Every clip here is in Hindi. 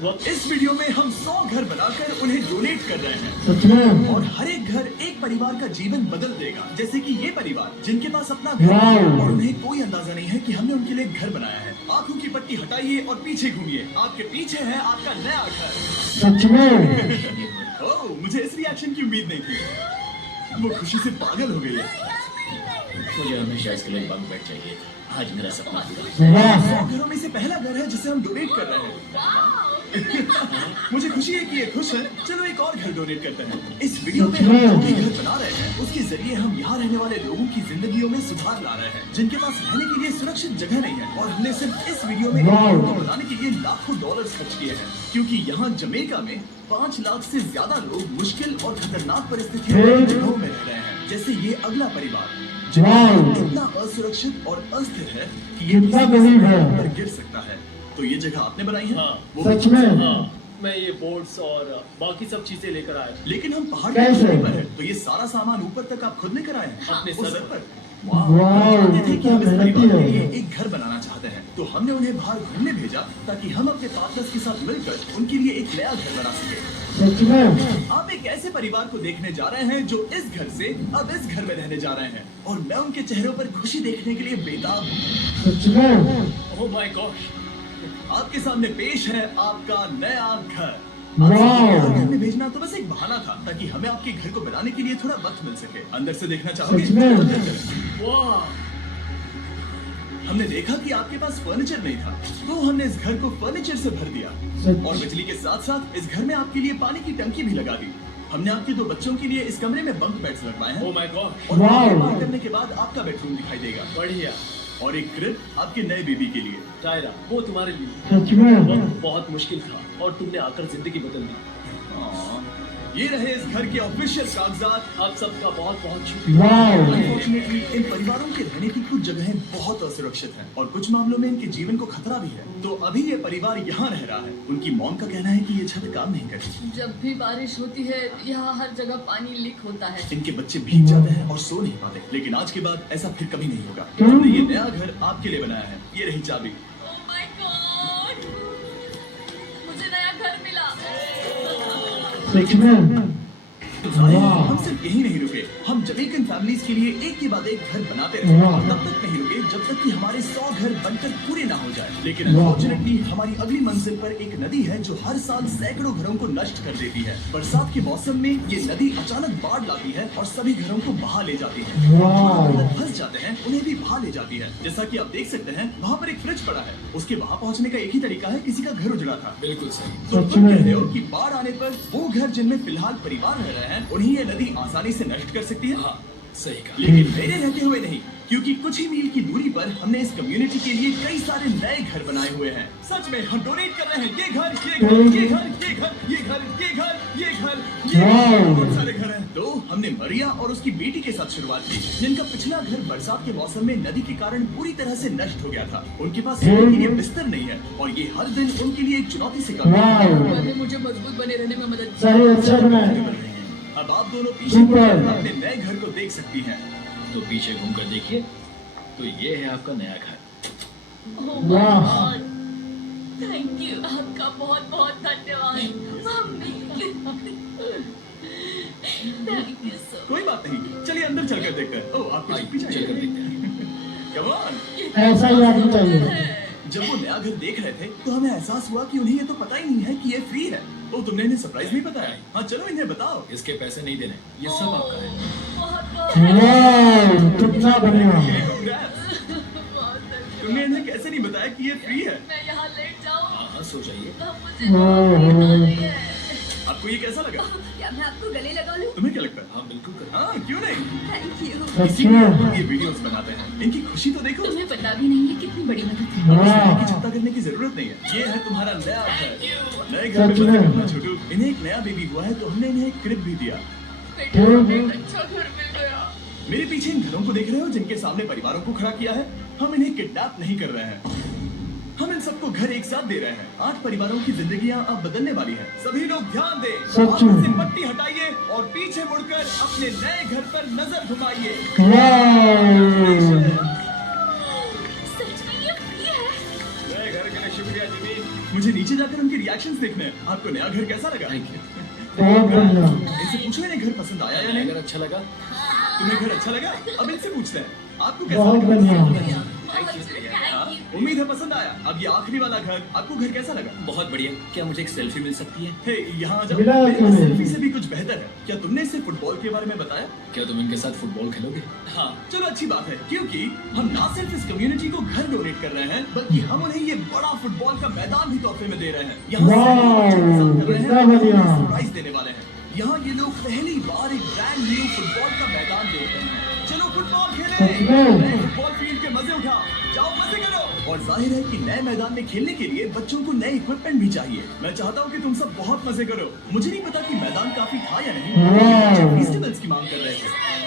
इस वीडियो में हम 100 घर बनाकर उन्हें डोनेट कर रहे हैं। सच में? और हर एक घर एक परिवार का जीवन बदल देगा। जैसे कि ये परिवार जिनके पास अपना घर वाह। है और उन्हें कोई अंदाजा नहीं है कि हमने उनके लिए घर बनाया है। आंखों की पट्टी हटाइए और पीछे घूमिए। आपके पीछे है आपका नया घर। सच में? ओह, मुझे इस रिएक्शन की उम्मीद नहीं थी। वो खुशी से पागल हो गई है। मुझे हमेशा इसके लिए बंक बेड चाहिए। आज मेरा सपना पूरा। वाह। 100 घरों में से पहला घर है जिसे हम डोनेट कर रहे हैं। मुझे खुशी है कि ये खुश है। चलो एक और घर डोनेट करते हैं। इस वीडियो में हम जो भी घर बना रहे हैं उसके जरिए हम यहाँ रहने वाले लोगों की जिंदगियों में सुधार ला रहे हैं, जिनके पास रहने के लिए सुरक्षित जगह नहीं है। और हमने सिर्फ इस वीडियो में वाह। घर को बनाने के लिए लाखों डॉलर्स खर्च किए हैं, क्योंकि यहाँ जमैका में 5 लाख से ज्यादा लोग मुश्किल और खतरनाक परिस्थितियों में जगहों में रह रहे हैं। जैसे ये अगला परिवार वाह। इतना असुरक्षित और अस्थिर है कि ये कितना किसी गरीब भी है। समय पर गिर सकता है। तो ये जगह आपने बनाई है? हाँ। वो भी सच में? हाँ, मैं ये बोर्ड्स और बाकी सब चीजें लेकर आया। लेकिन हम पहाड़ के कैसे? चोटी पर हैं, तो ये सारा सामान ऊपर तक आप खुद लेकर आए हैं? अपने उस सर पर। वाह, हम जानते थे कि हम इस मेहनती परिवार के है। लिए एक घर बनाना चाहते हैं, तो हमने उन्हें बाहर घूमने भेजा ताकि हम अपने पार्टनर्स के साथ मिलकर उनके लिए एक नया घर बना सके। सच में? आप एक ऐसे परिवार को देखने जा रहे हैं जो इस घर से अब इस घर में रहने जा रहे हैं, और मैं उनके चेहरों पर खुशी देखने के लिए बेताब हूँ। सच में? Oh my God. आपके सामने पेश है आपका नया घर। वाह। आपसे घर में भेजना तो बस एक बहाना था ताकि हमें आपके घर को बनाने के लिए थोड़ा वक्त मिल सके। अंदर से देखना चाहोगे? सच में? अंदर चलें। वाह। हमने देखा कि आपके पास फर्नीचर नहीं था, तो हमने इस घर को फर्नीचर से भर दिया सच। और बिजली के साथ साथ इस घर में आपके लिए पानी की टंकी भी लगा दी। हमने आपके 2 बच्चों के लिए इस कमरे में बंक बेड्स लगवाए हैं ओह माय गॉड। और वाह। ये पार करने के बाद आपका बेडरूम दिखाई देगा बढ़िया। और एक क्रिब आपके नए बेबी के लिए। टायरा, वो तुम्हारे लिए। सच में? वक्त बहुत मुश्किल था और तुमने आकर जिंदगी बदल दी। ये रहे इस घर के ऑफिशियल कागजात। आप सबका बहुत बहुत शुक्रिया। वाह। अनफॉर्चुनेटली इन परिवारों के रहने की कुछ जगहें बहुत असुरक्षित हैं और कुछ मामलों में इनके जीवन को खतरा भी है। तो अभी ये परिवार यहाँ रह रहा है। उनकी मॉम का कहना है कि ये छत काम नहीं करती। जब भी बारिश होती है यहाँ हर जगह पानी लीक होता है। इनके बच्चे भीग जाते हैं और सो नहीं पाते, लेकिन आज के बाद ऐसा फिर कभी नहीं होगा। क्यों? हमने ये नया घर आपके लिए बनाया है। ये रही चाबी। Oh my God! मुझे नया घर मिला। सच में? वाह। हम सिर्फ यही नहीं रुके, हम जमैकन फैमिलीज के लिए एक के बाद एक घर बनाते रहे वाह। और तब तक नहीं रुके जब तक कि हमारे 100 घर बनकर पूरे ना हो जाए। लेकिन वाह। अनफॉर्चुनेटली हमारी अगली मंजिल पर एक नदी है जो हर साल सैकड़ों घरों को नष्ट कर देती है। बरसात के मौसम में ये नदी अचानक बाढ़ लाती है और सभी घरों को बहा ले जाती है। वाह। जो लोग फंस जाते हैं उन्हें भी बहा ले जाती है। जैसा कि आप देख सकते हैं वहाँ पर एक फ्रिज पड़ा है। उसके वहाँ पहुँचने का एक ही तरीका है, किसी का घर उजड़ा था। बिल्कुल सही। तो सच तुम में? कह रहे हो कि बाढ़ आने पर वो घर जिनमें फिलहाल परिवार रह रहे हैं उन्हें ये नदी आसानी से नष्ट कर सकती है? हाँ, सही कहा। लेकिन मेरे रहते हुए नहीं, क्योंकि कुछ ही मील की दूरी पर हमने इस कम्युनिटी के लिए कई सारे नए घर बनाए हुए हैं। सच में हम डोनेट कर रहे हैं। ये घर, ये घर, ये घर, ये घर, ये घर, ये घर, ये घर, ये वाह। बहुत सारे घर हैं। तो हमने मरिया और उसकी बेटी के साथ शुरुआत की, जिनका पिछला घर बरसात के मौसम में नदी के कारण पूरी तरह से नष्ट हो गया था। उनके पास सोने के लिए बिस्तर नहीं है और ये हर दिन उनके लिए एक चुनौती से कम वाह। उन्होंने मुझे मजबूत बने रहने में मदद की। सही। अच्छा में? अब आप दोनों पीछे सुपर। मुड़कर अपने नए घर को देख सकती हैं। तो पीछे घूमकर देखिए, तो ये है आपका नया घर। Oh my वाह। God! Thank you. आपका बहुत बहुत धन्यवाद मम्मी। Thank you so कोई बात नहीं, चलिए अंदर चलकर देखते हैं। ओह, आपकी आइए, पीछे चलकर देखते हैं। Come on। much. ऐसा ही आदमी चाहिए। जब वो नया घर देख रहे थे तो हमें एहसास हुआ कि उन्हें ये तो पता ही नहीं है कि ये फ्री है। ओ, तुमने इन्हें सरप्राइज नहीं बताया? हाँ, चलो इन्हें बताओ। इसके पैसे नहीं देने, ये सब आपका है। बहुत बहुत वाह। कितना बढ़िया। Congrats। बहुत धन्यवाद। तुमने इन्हें कैसे नहीं बताया कि ये फ्री है? मैं यहाँ लेट जाऊँ? हाँ हाँ, सो जाइए। अब मुझे बहुत नींद आ रही है। आपको ये कैसा लगा? क्या मैं आपको गले लगा लूं? तुम्हें क्या लगता है? हाँ बिल्कुल करें। हाँ, क्यों नहीं? Thank you. सच इसीलिए हम में? ये वीडियोस बनाते हैं। इनकी खुशी तो देखो। तुम्हें पता भी नहीं है कितनी बड़ी मदद है। अब इस तरह वाह। की चिंता करने की जरूरत नहीं है। ये है तुम्हारा नया घर। नए घर में सच में? मजे करना छोटू। इन्हें एक नया बेबी हुआ है तो हमने इन्हें एक क्रिब भी दिया। बेटा, हमें एक अच्छा घर मिल गया। मेरे पीछे इन घरों को देख रहे हो जिनके सामने परिवारों को खड़ा किया है? हम इन्हें किडनैप नहीं कर रहे हैं। हम इन सबको घर एक साथ दे रहे हैं। 8 परिवारों की जिंदगियां अब बदलने वाली हैं। सभी लोग ध्यान दें। सच आंखों में? से पट्टी हटाइए और पीछे मुड़कर अपने नए घर पर नजर घुमाइए। वाह। सच में ये फ्री है? नए घर के लिए शुक्रिया जिमी। मुझे नीचे जाकर उनके रिएक्शंस देखने हैं। आपको नया घर कैसा लगा? Thank you. बहुत बढ़िया। इनसे पूछो इन्हें घर पसंद आया या नहीं? अगर अच्छा लगा तुम्हें घर अच्छा लगा? अब इनसे पूछते हैं आपको कैसा बहुत लगा? बढ़िया। हाँ, उम्मीद है पसंद आया। अब ये आखिरी वाला घर, आपको घर कैसा लगा? बहुत बढ़िया। क्या मुझे एक सेल्फी मिल सकती है? हे, यहाँ आ जाओ। मिला मेरे पास तुम्हें। सेल्फी से भी कुछ बेहतर है। क्या तुमने इसे फुटबॉल के बारे में बताया? क्या तुम इनके साथ फुटबॉल खेलोगे? हाँ, चलो अच्छी बात है, क्योंकि हम ना सिर्फ इस कम्युनिटी को घर डोनेट कर रहे हैं, बल्कि हम उन्हें ये बड़ा फुटबॉल का मैदान भी तोहफे में दे रहे हैं। यहाँ वाह, कितना बढ़िया। सरप्राइज देने वाले हैं। यहाँ ये लोग पहली बार एक ब्रांड न्यू फुटबॉल का मैदान देख रहे हैं। चलो फुटबॉल खेलें। सच में? नए फुटबॉल फील्ड के मजे उठाओ, जाओ मजे करो। और जाहिर है कि नए मैदान में खेलने के लिए बच्चों को नए इक्विपमेंट भी चाहिए। मैं चाहता हूँ कि तुम सब बहुत मजे करो। मुझे नहीं पता कि मैदान काफी था या नहीं, लेकिन बच्चे फेस्टिवल्स की मांग कर रहे थे।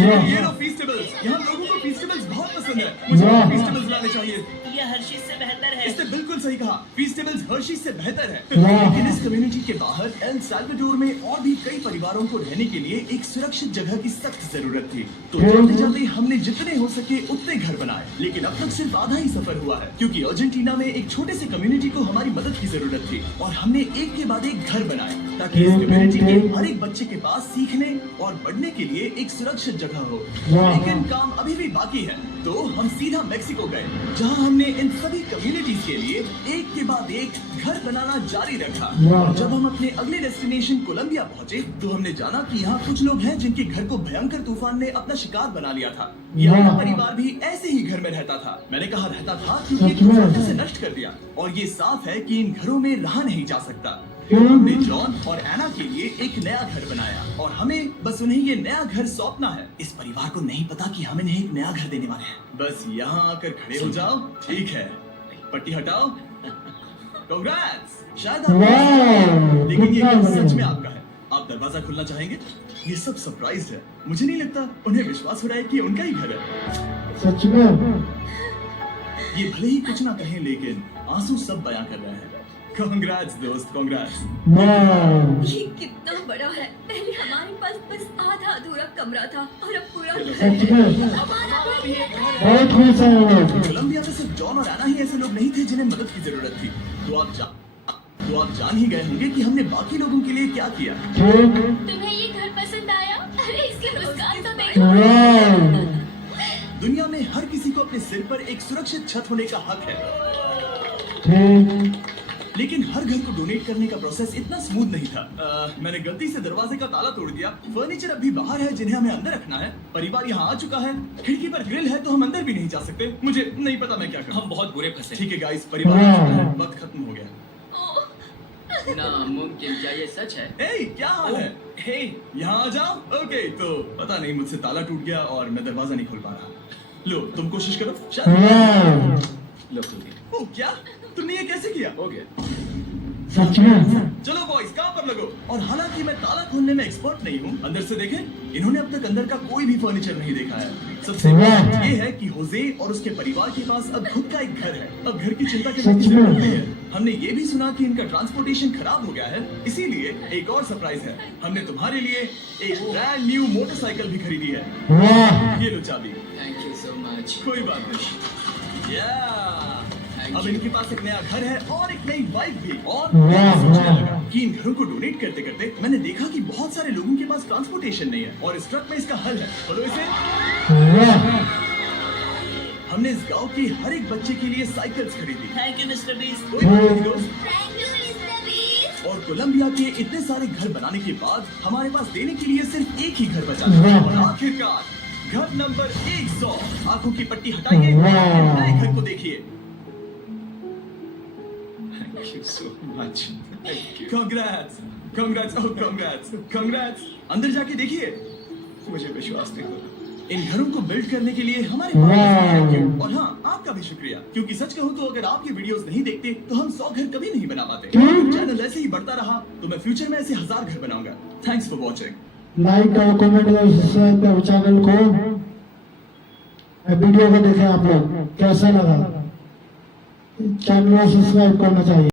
वाह। ये लो फेस्टिवल्स। यहाँ लोगों को फेस्टिवल्स बहुत पसंद है। मुझे वाह। फेस्टिवल्स लाने चाहिए। ये हर्षित से बेहतर है। इसने बिल्कुल सही कहा, फेस्टिवल्स हर्शीज से बेहतर है। वाह। लेकिन इस कम्युनिटी के बाहर एल साल्वाडोर में और भी कई परिवारों को रहने के लिए एक सुरक्षित जगह की सख्त जरूरत थी। तो जाते जाते हमने जितने हो सके उतने घर बनाए, लेकिन अब तक सिर्फ आधा ही सफर हुआ है, क्योंकि अर्जेंटीना में एक छोटे से कम्युनिटी को हमारी मदद की जरूरत थी और हमने एक के बाद एक घर बनाए ताकि इस कम्युनिटी के हर एक बच्चे के पास सीखने और बढ़ने के लिए एक सुरक्षित जगह हो। वाह। लेकिन काम अभी भी बाकी है, तो हम सीधा मेक्सिको गए, जहां हमने इन सभी कम्युनिटीज के लिए एक के बाद एक घर बनाना जारी रखा। वाह। और जब हम अपने अगले डेस्टिनेशन कोलंबिया पहुंचे, तो हमने जाना कि यहाँ कुछ लोग हैं जिनके घर को भयंकर तूफान ने अपना शिकार बना लिया था। यहाँ वाह। का परिवार भी ऐसे ही घर में रहता था। मैंने कहा रहता था क्योंकि सच में? तूफान ने इसे नष्ट कर दिया, और ये साफ है कि इन घरों में रहा नहीं जा सकता। क्यों? हमने जॉन और एना के लिए एक नया घर बनाया, और हमें बस उन्हें ये नया घर सौंपना है। इस परिवार को नहीं पता कि हम इन्हें एक नया घर देने वाले हैं। बस यहाँ आकर खड़े हो जाओ। ठीक है, पट्टी हटाओ। कांग्रेट्स। शायद वाह, आप, लेकिन ये कितना घर बढ़िया। सच में आपका है। आप दरवाजा खोलना चाहेंगे? ये सब सरप्राइज है। मुझे नहीं लगता उन्हें विश्वास हो रहा है कि ये उनका ही घर है। सच में? ये भले ही कुछ ना कहें, लेकिन आंसू सब बयां कर रहे हैं। कांग्रेट्स दोस्त, कांग्रेट्स। वाह। ये कितना बड़ा है। पहले हमारे पास बस आधा अधूरा कमरा था और अब पूरा घर सच है। में? हमारा भी एक घर है। बहुत खुश है वो लोग। कोलंबिया में सिर्फ जॉन और एना ही ऐसे लोग नहीं थे जिन्हें मदद की जरूरत थी। तो आप जान ही गए होंगे कि हमने बाकी लोगों के लिए क्या किया। ठीक। तुम्हें ये घर पसंद आया? अरे इसकी मुस्कान तो देखो। वाह। दुनिया में हर किसी को अपने सिर पर एक सुरक्षित छत होने का हक है, ठीक। लेकिन हर घर को डोनेट करने का प्रोसेस इतना स्मूथ नहीं था। मैंने गलती से दरवाजे का ताला तोड़ दिया। फर्नीचर अभी बाहर है जिन्हें हमें अंदर रखना है। परिवार यहाँ आ चुका है, खिड़की पर ग्रिल है तो हम अंदर भी नहीं जा सकते। मुझे नहीं पता मैं क्या करूं। हम बहुत बुरे फंसे। ठीक है गाइस, परिवार आ चुका है, वक्त खत्म हो गया। नामुमकिन, क्या ये सच है? हे, क्या हाल है? हे, यहाँ आ जाओ। ओके, तो पता नहीं मुझसे ताला टूट गया और मैं दरवाजा नहीं खोल पा रहा। लो, तुम कोशिश करो। शायद वाह। लो खुल गया। ओह, क्या तुमने ये कैसे किया? हो गया। सच में? चलो बॉयज, काम पर लगो। और हालांकि मैं ताला खोलने में एक्सपर्ट नहीं हूँ, अंदर से देखें, इन्होंने अब तक अंदर का कोई भी फर्नीचर नहीं देखा है। सबसे बड़ी वाह। बात ये है कि होजे और उसके परिवार के पास अब खुद का एक घर है। अब घर की चिंता करने सच की में? जरूरत नहीं है। हमने ये भी सुना कि इनका ट्रांसपोर्टेशन खराब हो गया है, इसीलिए एक और सरप्राइज है। हमने तुम्हारे लिए एक ब्रांड न्यू मोटरसाइकिल भी खरीदी है। वाह। ये लो चाबी। Thank you so much. कोई बात नहीं। अब इनके पास एक नया घर है और एक नई वाइफ भी। और वाह, सोचने वाह। लगा कि इन घरों को डोनेट करते करते मैंने देखा कि बहुत सारे लोगों के पास ट्रांसपोर्टेशन नहीं है, और इस ट्रक में इसका हल है। बोलो इसे। वाह। हमने इस गांव के हर एक बच्चे के लिए साइकिल्स खरीदी। Thank you mister beast. कोई बात नहीं दोस्त। Thank you mister beast. और कोलंबिया के इतने सारे घर बनाने के बाद हमारे पास देने के लिए सिर्फ एक ही घर बचा था। वाह। और आखिरकार घर नंबर 100। आंखों की पट्टी हटाइए, वाह। नए घर को देखिए। Thank you so much. Thank you. Congrats, congrats, oh congrats, congrats. अंदर जाके देखिए। मुझे विश्वास नहीं हो रहा। इन घरों को बिल्ड करने के लिए हमारे पास वाह। Thank you. और हाँ, आपका भी शुक्रिया, क्योंकि सच कहूँ तो अगर आप ये वीडियोस नहीं देखते तो हम 100 घर कभी नहीं बना पाते। क्यों? चैनल ऐसे ही बढ़ता रहा तो मैं फ्यूचर में ऐसे 1000 घर बनाऊंगा। Thanks for watching. लाइक और कमेंट और सब्सक्राइब करो चैनल को। वीडियो को देखें आप लोग, कैसा लगा? चैनल को सब्सक्राइब करना चाहिए।